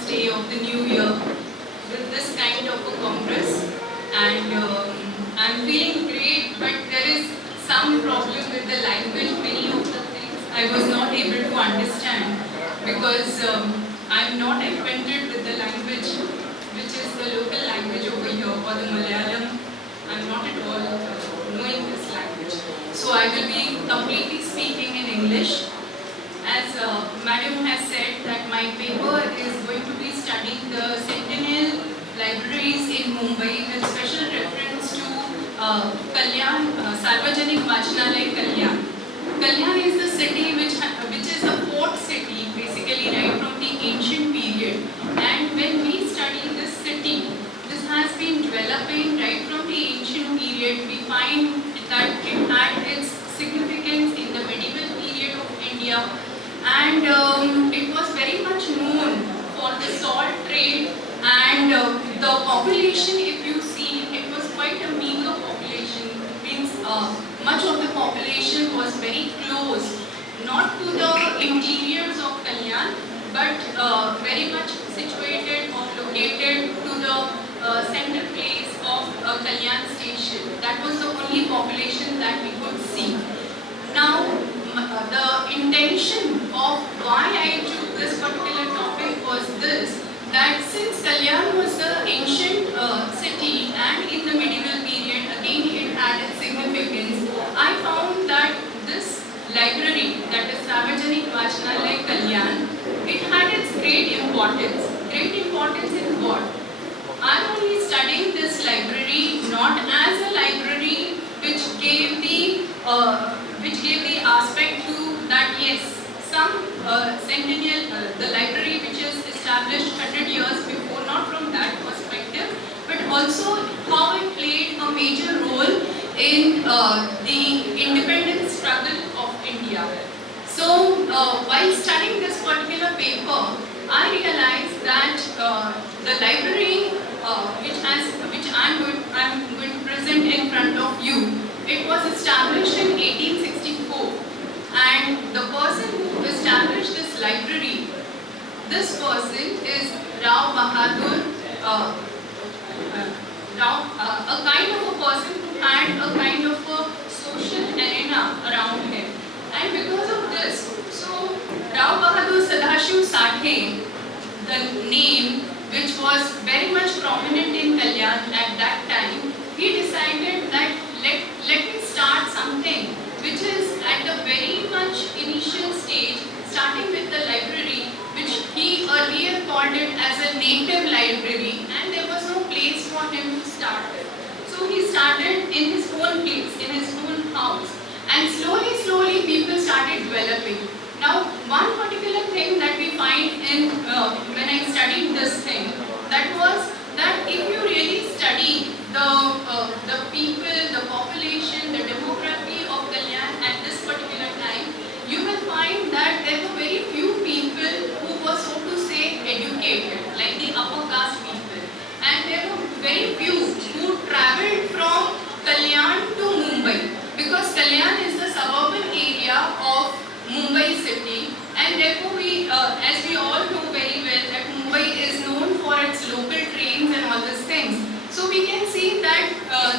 first day of the new year with this kind of a congress, and I'm feeling great, but there is some problem with the language. Many of the things I was not able to understand because I'm not acquainted with the language which is the local language over here, or the Malayalam. I'm not at all knowing this language. So I will be completely speaking in English. As Madam has said that my paper is going to be studying the Centennial libraries in Mumbai with special reference to Kalyan, Sarvajanik Vachanalay Kalyan. Kalyan is the city which is a port city, basically right from the ancient period. And when we study this city, this has been developing right from the ancient period. We find that it had its significance in the medieval period of India, and it was very much known for the salt trade, and the population, if you see, it was quite a meager population. Means much of the population was very close, not to the interiors of Kalyan, but very much situated or located to the center place of Kalyan station. That was the only population that we could see. Now, the intention of why I took this particular topic was this, that since Kalyan was the ancient city and in the medieval period, again it had its significance, I found that this library, that is Sarvajanik Vachanalay Kalyan, it had its great importance. Great importance in what? I'm only studying this library not as a library which gave the aspect to that, yes, some centennial, the library which is established 100 years before, not from that perspective, but also how it played a major role in the independence struggle of India. So, while studying this particular paper, I realized that the library which I'm going to present in front of you, it was established in 1864, and the person who established this library, this person is Rao Bahadur, a kind of a person who had a kind of a social arena around him. And because of this, so Rao Bahadur Sadashiv Sathe, the name which was very much prominent in Kalyan at that time, he decided that let me start something which is at the very much initial stage, starting with the library, which he earlier called it as a native library, and there was no place for him to start with. So he started in his own place, in his own house, and slowly people started developing. Now, one particular thing that we find in when I studied this thing, that was that if you really study the people, the population, the demography of Kalyan at this particular time, you will find that there were very few people who were, so to say, educated, like the upper caste people, and there were very few who travelled from Kalyan to Mumbai, because Kalyan is the suburban area of Mumbai city, and therefore as we all know very well, that Mumbai is known for its local trains and all these things. So we can see that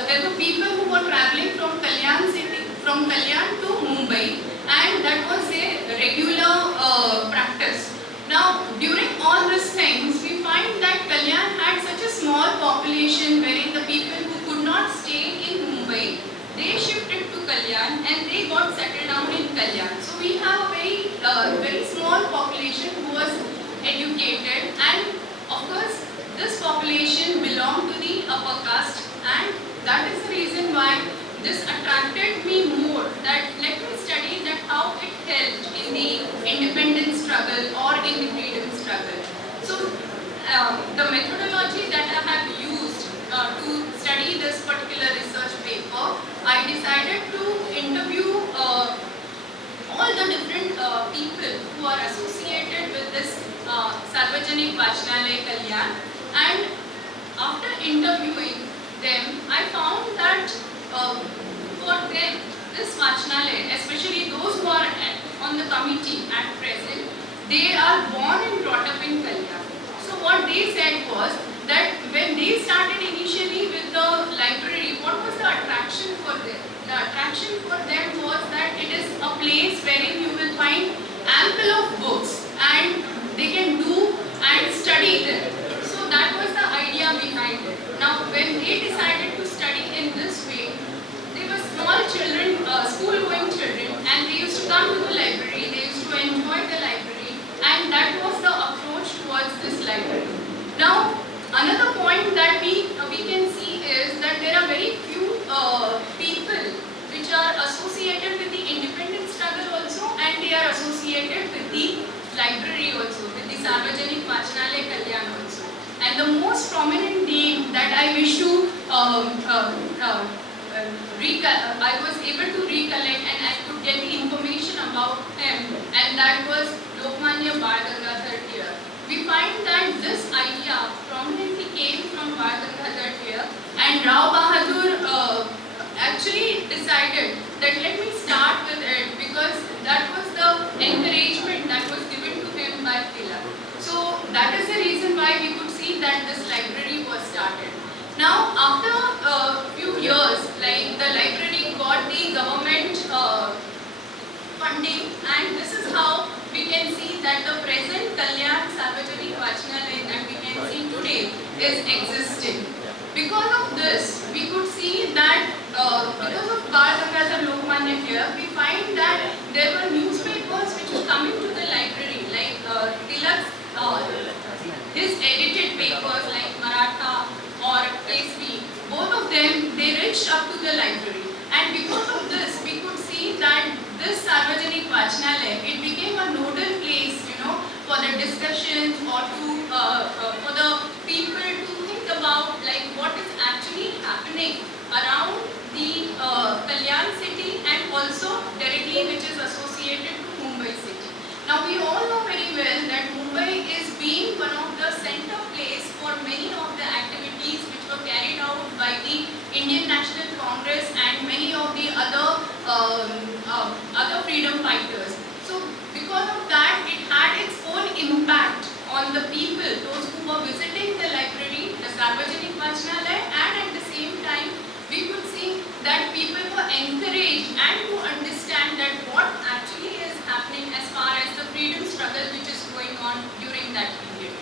there were people who were travelling from Kalyan city, from Kalyan to Mumbai, and that was a regular practice. Now, during all these things, we find that Kalyan had such a small population wherein the people who could not stay in Mumbai, they shifted to Kalyan and they got settled down in Kalyan. So we have a very small population who was educated, and of course this population belonged to the upper caste, and that is the reason why this attracted me more, that let me study that how it helped in the independence struggle or in the freedom struggle. So the methodology that I have used to study this particular research paper, I decided to interview all the different people who are associated with this Sarvajanik Vachanalay Kalyan, and after interviewing them, I found that for them, this Vachanalay, especially those who are on the committee at present, they are born and brought up in Kalyan. So for them. The attraction for them was that it is a place wherein you will find ample of books and they can do and study them. So that was the idea behind it. Now when they decided to study in this way, they were small children, school-going children, and they used to come to the library, they used to enjoy the library, and that was the approach towards this library. Now, another point that we can see is that there are very few people which are associated with the independence struggle also, and they are associated with the library also, with the Sarvajanik Vachanalaya Kalyan also. And the most prominent name that I wish to I was able to recollect and I could get the information about him, and that was Lokmanya Bal Gangadhar Tilak. We find that this idea prominently came from Bal Gangadhar Tilak, and Rao Bahadur actually decided that let me start with it because that was the encouragement that was given to him by Tilak. So that is the reason why we could see that this library was started. Now after a few years, like the library got the government funding, and this is how we can see that the present Kalyan Sarvajanik Vachanalaya that we can see today is existing. Because of this, we could see that because of Bal Gangadhar Lokmanya Tilak, we find that there were newspapers which were coming to the library, like Tilak's his edited papers like Maratha or Kesvi, both of them, they reached up to the library. And because of this, we could see that this Sarvajanik Vachanalaya, it became a nodal place, for the discussions or to for the people to think about like what is actually happening around the Kalyan city and also directly which is associated to Mumbai city. Now we all know very well that Mumbai is being one of the center place for many of the activities which were carried out by the Indian National Congress and many of the other freedom fighters. So because of that, it had its own impact on the people, those who were visiting the library, the Sarvajanik Vachanalaya, and at the same time, we could see that people were encouraged and to understand that what actually is happening as far as the freedom struggle which is going on during that period.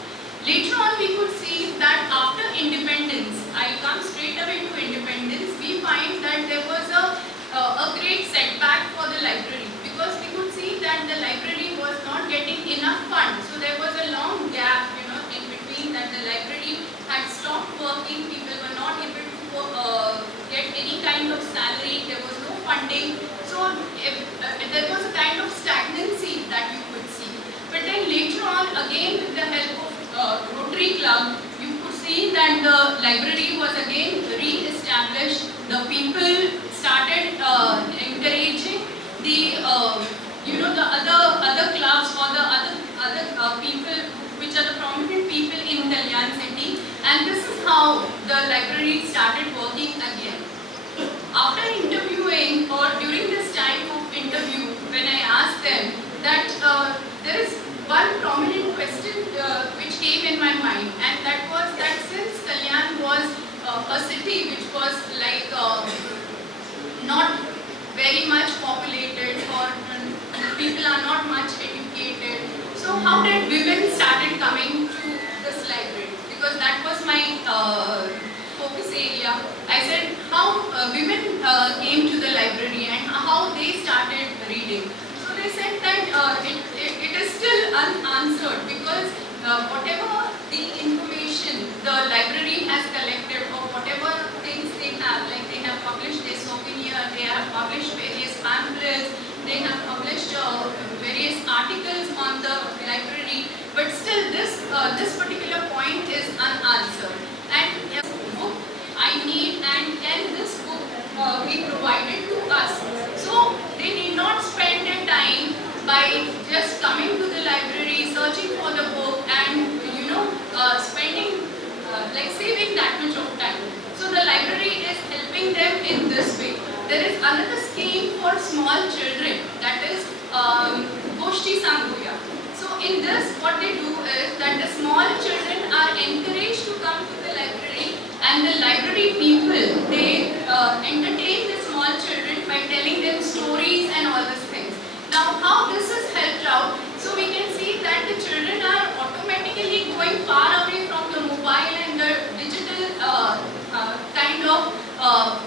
Later on, we could see that after independence, I come straight away to independence, we find that there was a great setback for the library because we could see that the library was not getting enough funds. So there was a long gap, in between that the library had stopped working, people were not able to get any kind of salary, there was no funding. So there was a kind of stagnancy that you could see. But then later on, again with the help of Rotary Club, you could see that the library was again re-established. The people started encouraging the the other clubs or the other people which are the prominent people in Kalyan city, and this is how the library started working again. After interviewing or during this time of interview, when I asked them that there is one prominent question which came in my mind, and that was that since Kalyan was a city which was like not very much populated or people are not much educated, so how did women started coming to this library? Because that was my focus area. I said how women came to the library and how they started reading. So they said that it is still unanswered because whatever the information the library has collected or whatever things they have, like they have published their souvenir, they have published various pamphlets, they have published various articles on the library, but still this particular point is unanswered. And a book I need, and can this book be provided to us? So they need not spend their time by just coming to the library, searching for the book and spending like saving that much of time. So the library is helping them in this way. There is another scheme for small children, that is Goshti Sanguya. So in this, what they do is that the small children are encouraged to come to the library, and the library people, they entertain the small small children by telling them stories and all these things. Now, how this has helped out? So we can see that the children are automatically going far away from the mobile and the digital kind of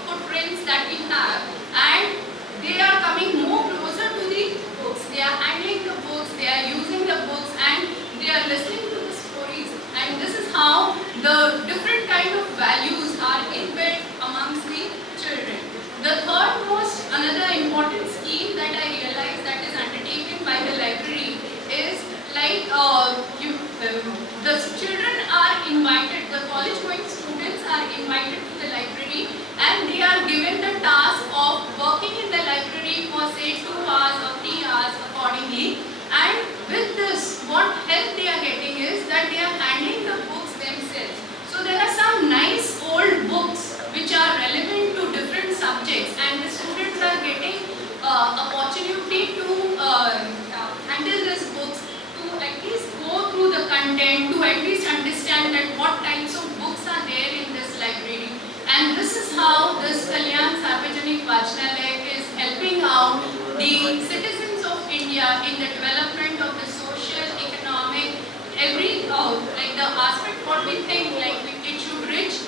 footprints that we have, and they are coming more closer to the books. They are handling the books, they are using the books, and they are listening to the stories. And this is how the different kind of values are inbuilt amongst the children. The third most, another important scheme that I realized that is undertaken by the library is like the children are invited, the college going students are invited to the library, and they are given the task of working in the library for say 2 hours or 3 hours accordingly. And with this, what help they are getting is that they are handling the books themselves. So there are some nice old books which are relevant to different subjects, and the students are getting opportunity to handle these books, to at least go through the content, to at least understand that what types of books are there in this library. And this is how this Kalyan Sarvajanik Vachanalaya is helping out the citizens of India in the development of the social, economic, every like the aspect what we think like it should reach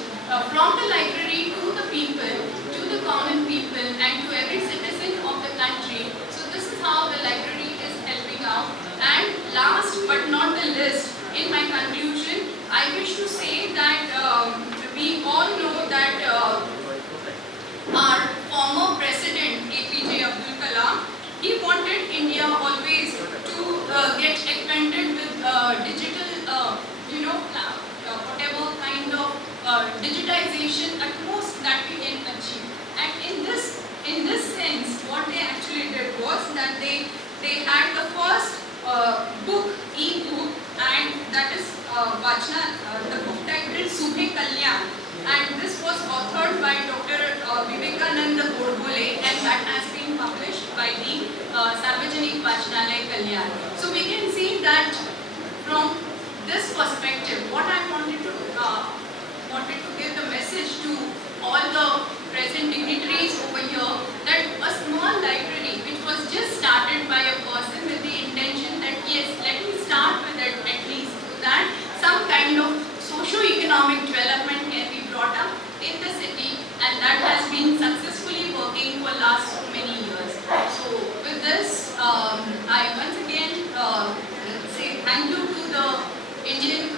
from the library to the people, to the common people, and to every citizen of the country. So this is how the library is helping out. And last but not the least, in my conclusion, I wish to say that we all know that our former president APJ Abdul Kalam, he wanted India always to get acquainted with digital, whatever kind of digitization at most that we can achieve. And in this sense, what they actually did was that they had the first book, e-book, and that is Vachana, the book titled Subhe Kalyan, and this was authored by Dr. Vivekananda Godbole, and that has been published by the Sarvajanik Vachanalaya Kalyan. So we can see that from this perspective, what I wanted to give the message to all the present dignitaries over here, that a small library which was just started by a person with the intention that yes, let me start with it at least, so that some kind of socio-economic development can be brought up in the city, and that has been successfully working for last so many years. So with this, I once again say thank you to the Indian